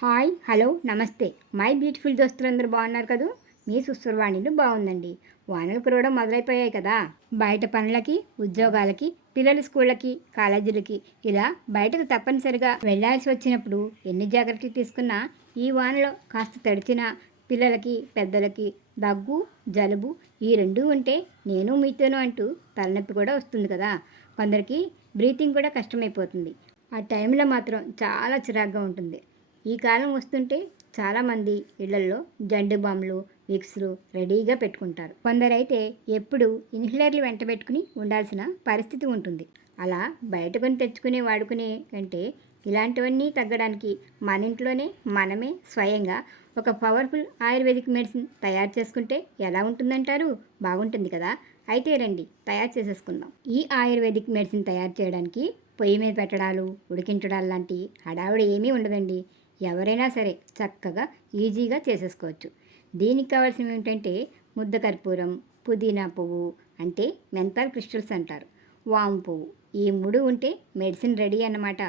Hi hello నమస్తే my beautiful దోస్తులందరూ బాగున్నారు కదా. మీ సుస్వరవాణిలు బాగుందండి. వానలు కురవడం మొదలైపోయాయి కదా. బయట పనులకి, ఉద్యోగాలకి, పిల్లల స్కూళ్ళకి, కాలేజీలకి ఇలా బయటకు తప్పనిసరిగా వెళ్ళాల్సి వచ్చినప్పుడు ఎన్ని జాగ్రత్తలు తీసుకున్నా ఈ వానలో కాస్త తడిచిన పిల్లలకి, పెద్దలకి దగ్గు, జలుబు ఈ రెండూ ఉంటే నేను మీతోనూ అంటూ తలనొప్పి కూడా వస్తుంది కదా. కొందరికి బ్రీతింగ్ కూడా కష్టమైపోతుంది. ఆ టైంలో మాత్రం చాలా చిరాగ్గా ఉంటుంది. ఈ కాలం వస్తుంటే చాలామంది ఇళ్లల్లో జండు బాంబులు, విక్స్లు రెడీగా పెట్టుకుంటారు. కొందరైతే ఎప్పుడు ఇన్హేలర్లు వెంట పెట్టుకుని ఉండాల్సిన పరిస్థితి ఉంటుంది. అలా బయట కొని తెచ్చుకుని వాడుకునే కంటే ఇలాంటివన్నీ తగ్గడానికి మన ఇంట్లోనే మనమే స్వయంగా ఒక పవర్ఫుల్ ఆయుర్వేదిక్ మెడిసిన్ తయారు చేసుకుంటే ఎలా ఉంటుందంటారు? బాగుంటుంది కదా. అయితే రండి తయారు చేసేసుకుందాం. ఈ ఆయుర్వేదిక్ మెడిసిన్ తయారు చేయడానికి పొయ్యి మీద పెట్టడాలు, ఉడికించడాలు లాంటి హడావుడి ఏమీ ఉండదండి. ఎవరైనా సరే చక్కగా ఈజీగా చేసేసుకోవచ్చు. దీనికి కావాల్సినవి ఏంటంటే ముద్ద కర్పూరం, పుదీనా పువ్వు అంటే మెంతాల్ క్రిస్టల్స్ అంటారు, వాము పువ్వు. ఈ మూడు ఉంటే మెడిసిన్ రెడీ అన్నమాట.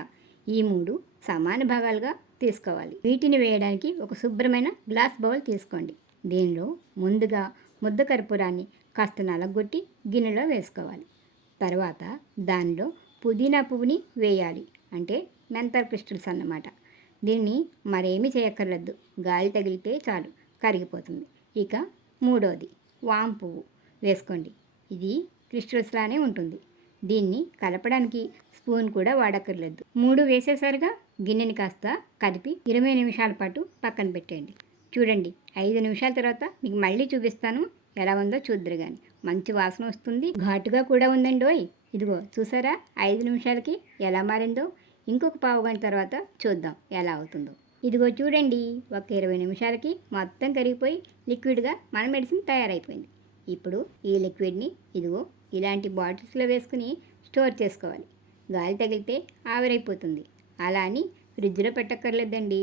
ఈ మూడు సమాన భాగాలుగా తీసుకోవాలి. వీటిని వేయడానికి ఒక శుభ్రమైన గ్లాస్ బౌల్ తీసుకోండి. దీనిలో ముందుగా ముద్ద కర్పూరాన్ని కాస్త నలగొట్టి గిన్నెలో వేసుకోవాలి. తర్వాత దానిలో పుదీనా పువ్వుని వేయాలి, అంటే మెంతాల్ క్రిస్టల్స్ అన్నమాట. దీన్ని మరేమీ చేయక్కర్లేదు, గాలి తగిలితే చాలు కరిగిపోతుంది. ఇక మూడోది వామ్ పువ్వు వేసుకోండి. ఇది క్రిస్టల్స్ లానే ఉంటుంది. దీన్ని కలపడానికి స్పూన్ కూడా వాడక్కర్లేదు. మూడు వేసేసరిగా గిన్నెని కాస్త కలిపి 20 నిమిషాల పాటు పక్కన పెట్టేయండి. చూడండి, 5 నిమిషాల తర్వాత మీకు మళ్ళీ చూపిస్తాను, ఎలా ఉందో చూద్దరు కానీ. మంచి వాసన వస్తుంది, ఘాటుగా కూడా ఉందండోయ్. ఇదిగో చూసారా, 5 నిమిషాలకి ఎలా మారిందో. ఇంకొక పావు గంట తర్వాత చూద్దాం ఎలా అవుతుందో. ఇదిగో చూడండి, ఒక 20 నిమిషాలకి మొత్తం కరిగిపోయి లిక్విడ్గా మన మెడిసిన్ తయారైపోయింది. ఇప్పుడు ఈ లిక్విడ్ని ఇదిగో ఇలాంటి బాటిల్స్లో వేసుకుని స్టోర్ చేసుకోవాలి. గాలి తగిలితే ఆవిరైపోతుంది. అలా అని ఫ్రిడ్జ్లో పెట్టక్కర్లేదండి.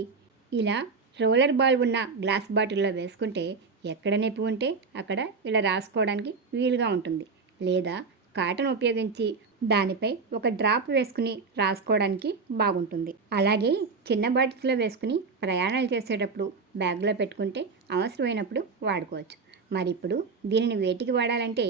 ఇలా రోలర్ బాల్ ఉన్న గ్లాస్ బాటిల్లో వేసుకుంటే ఎక్కడ నొప్పి ఉంటే అక్కడ ఇలా రాసుకోవడానికి వీలుగా ఉంటుంది. లేదా కాటన్ ఉపయోగించి దానిపై ఒక డ్రాప్ వేసుకుని రాసుకోవడానికి బాగుంటుంది. అలాగే చిన్న బాటిల్స్లో వేసుకుని ప్రయాణాలు చేసేటప్పుడు బ్యాగ్లో పెట్టుకుంటే అవసరమైనప్పుడు వాడుకోవచ్చు. మరి ఇప్పుడు దీనిని వేటికి వాడాలంటే,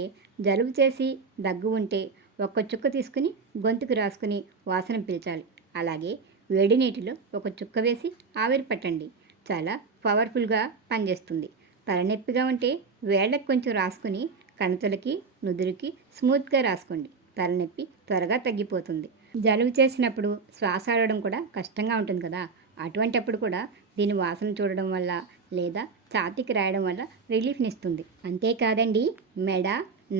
జలుబు చేసి దగ్గు ఉంటే ఒక్క చుక్క తీసుకుని గొంతుకు రాసుకుని వాసన పీల్చాలి. అలాగే వేడి నీటిలో ఒక చుక్క వేసి ఆవిరి పట్టండి, చాలా పవర్ఫుల్గా పనిచేస్తుంది. తలనొప్పిగా ఉంటే వేళ్ళకి కొంచెం రాసుకుని కణతలకి, నుదురుకి స్మూత్గా రాసుకోండి. తలనొప్పి త్వరగా తగ్గిపోతుంది. జలుబు చేసినప్పుడు శ్వాస ఆడడం కూడా కష్టంగా ఉంటుంది కదా. అటువంటప్పుడు కూడా దీని వాసన చూడడం వల్ల లేదా ఛాతీకి రాయడం వల్ల రిలీఫ్నిస్తుంది. అంతేకాదండి, మెడ,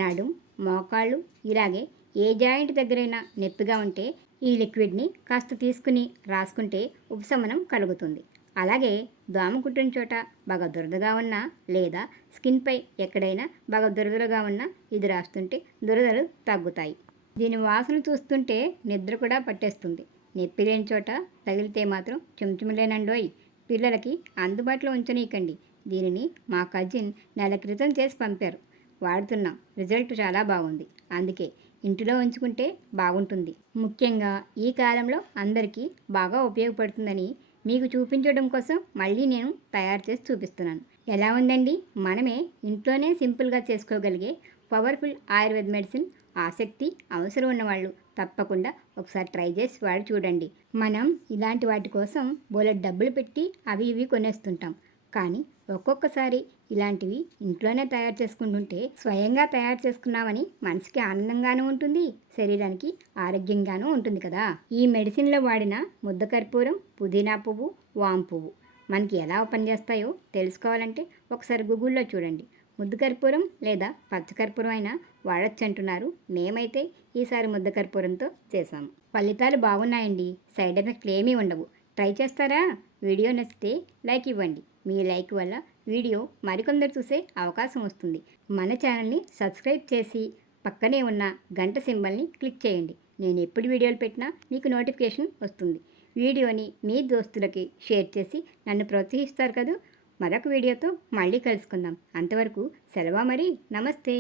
నడుం, మోకాళ్ళు ఇలాగే ఏ జాయింట్ దగ్గరైనా నొప్పిగా ఉంటే ఈ లిక్విడ్ని కాస్త తీసుకుని రాసుకుంటే ఉపశమనం కలుగుతుంది. అలాగే దోమ కుట్టిన చోట బాగా దురదగా ఉన్నా లేదా స్కిన్పై ఎక్కడైనా బాగా దురదలుగా ఉన్నా ఇది రాస్తుంటే దురదలు తగ్గుతాయి. దీని వాసన చూస్తుంటే నిద్ర కూడా పట్టేస్తుంది. నొప్పి లేని చోట తగిలితే మాత్రం చుంచుములేనండోయ్. పిల్లలకి అందుబాటులో ఉంచనీయకండి. దీనిని మా కజిన్ నెల క్రితం చేసి పంపారు, వాడుతున్నాం. రిజల్ట్ చాలా బాగుంది. అందుకే ఇంటిలో ఉంచుకుంటే బాగుంటుంది. ముఖ్యంగా ఈ కాలంలో అందరికీ బాగా ఉపయోగపడుతుందని మీకు చూపించడం కోసం మళ్ళీ నేను తయారు చేసి చూపిస్తున్నాను. ఎలా ఉందండి? మనమే ఇంట్లోనే సింపుల్గా చేసుకోగలిగే పవర్ఫుల్ ఆయుర్వేద మెడిసిన్. ఆసక్తి, అవసరం ఉన్నవాళ్ళు తప్పకుండా ఒకసారి ట్రై చేసి వాడి చూడండి. మనం ఇలాంటి వాటి కోసం బోలెడు డబ్బులు పెట్టి అవి ఇవి కొనేస్తుంటాం. కానీ ఒక్కొక్కసారి ఇలాంటివి ఇంట్లోనే తయారు చేసుకుంటుంటే స్వయంగా తయారు చేసుకున్నామని మనసుకి ఆనందంగానూ ఉంటుంది, శరీరానికి ఆరోగ్యంగానూ ఉంటుంది కదా. ఈ మెడిసిన్లో వాడిన ముద్ద కర్పూరం, పుదీనా పువ్వు, వాము పువ్వు మనకి ఎలా పనిచేస్తాయో తెలుసుకోవాలంటే ఒకసారి గూగుల్లో చూడండి. ముద్ద కర్పూరం లేదా పచ్చకర్పూరం అయినా వాడచ్చు అంటున్నారు. మేమైతే ఈసారి ముద్ద కర్పూరంతో చేసాము. ఫలితాలు బాగున్నాయండి. సైడ్ ఎఫెక్ట్లు ఏమీ ఉండవు. ట్రై చేస్తారా? వీడియో నచ్చితే లైక్ ఇవ్వండి. మీ లైక్ వల్ల వీడియో మరికొందరు చూసే అవకాశం వస్తుంది. మన ఛానల్ని సబ్స్క్రైబ్ చేసి పక్కనే ఉన్న గంట సింబల్ని క్లిక్ చేయండి. నేను ఎప్పుడు వీడియోలు పెట్టినా మీకు నోటిఫికేషన్ వస్తుంది. వీడియోని మీ దోస్తులకి షేర్ చేసి నన్ను ప్రోత్సహిస్తారు కదా. మరొక వీడియోతో మళ్ళీ కలుసుకుందాం. అంతవరకు సెలవు మరి. నమస్తే.